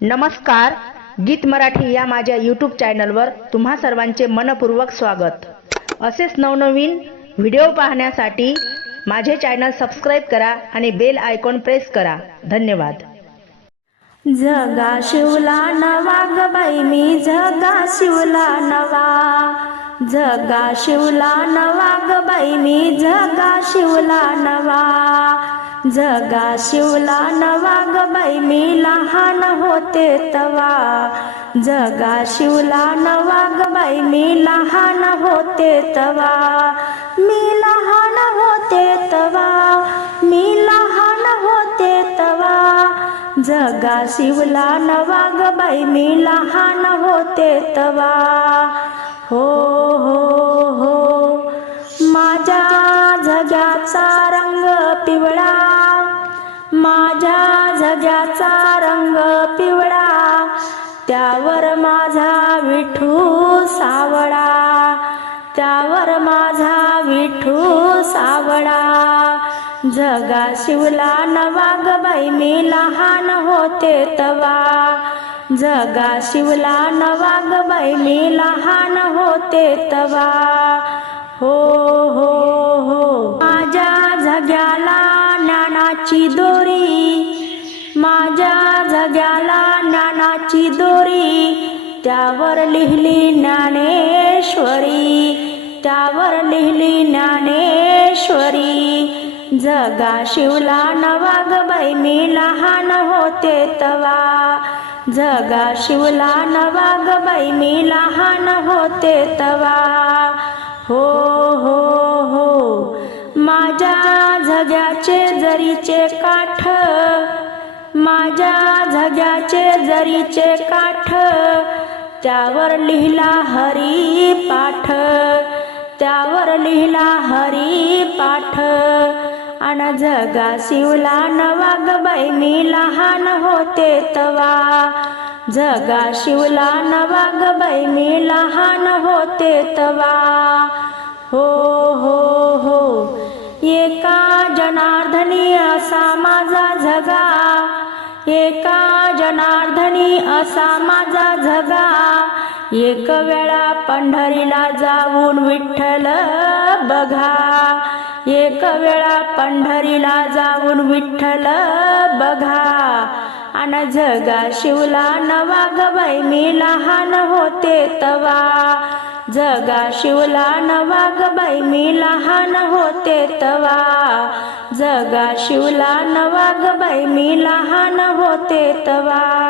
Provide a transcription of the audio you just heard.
नमस्कार गीत मराठी या माझ्या यूट्यूब चॅनलवर तुम्हा सर्वांचे मनपूर्वक स्वागत. असेच नवनवीन व्हिडिओ पाहण्यासाठी माझे चॅनल सबस्क्राईब करा आणि बेल आयकॉन प्रेस करा. धन्यवाद. जगा शिवला नवा ग बाई मी जगा शिवला नवा. जगा शिवला नवा ग बाई मी जगा शिवला नवा. जगा शिवला नवा ग बाई मी लहान होते तवा. जगा शिवला नवा ग बाई मी लहान होते तवा. मी लहान होते तवा. मी लहान होते तवा. जगा शिवला नवा ग बाई मी लहान होते तवा. हो हो. माझ्या झग्याचा रंग पिवळा त्यावर माझा विठू सावळा त्यावर माझा विठू सावळा. जगा शिवला नवा ग बाई मी लहान होते तवा. जगा शिवला नवा ग बाई मी लहान होते तवा. हो हो हो. माझ्या झग्याला ज्ञानाची दोन जग्याला दोरी त्यावर लिहिली ज्ञानेश्वरी त्यावर लिहिली ज्ञानेश्वरी. जगा शिवला नवाग बाई मी लहान होते तवा. जगा शिवला नवाग बाई मी लहान होते तवा. हो हो हो माझ्या झग्याचे जरीचे काठ माझ्या ध्वजाचे जरीचे काठ त्यावर लिहिला हरी पाठ त्यावर लिहिला हरी पाठ. अन जगा शिवला नवाग बाई मी लहान होते तवा. जगा शिवला नवाग बाई मी लहान होते तवा. हो हो हो एका जनार्दनी असा माझा झगा एका नाही असा माझा झगा. एक वेळा पंढरीला जाऊन विठ्ठल बघा. एक वेळा पंढरीला जाऊन विठ्ठल बघा. अन जगा शिवला नवा ग मी लहान होते तवा. जगा शिवला नवा गबाई मी लहान होते तवा. जगा शिवला नवा गबाई मी लहान होते तवा.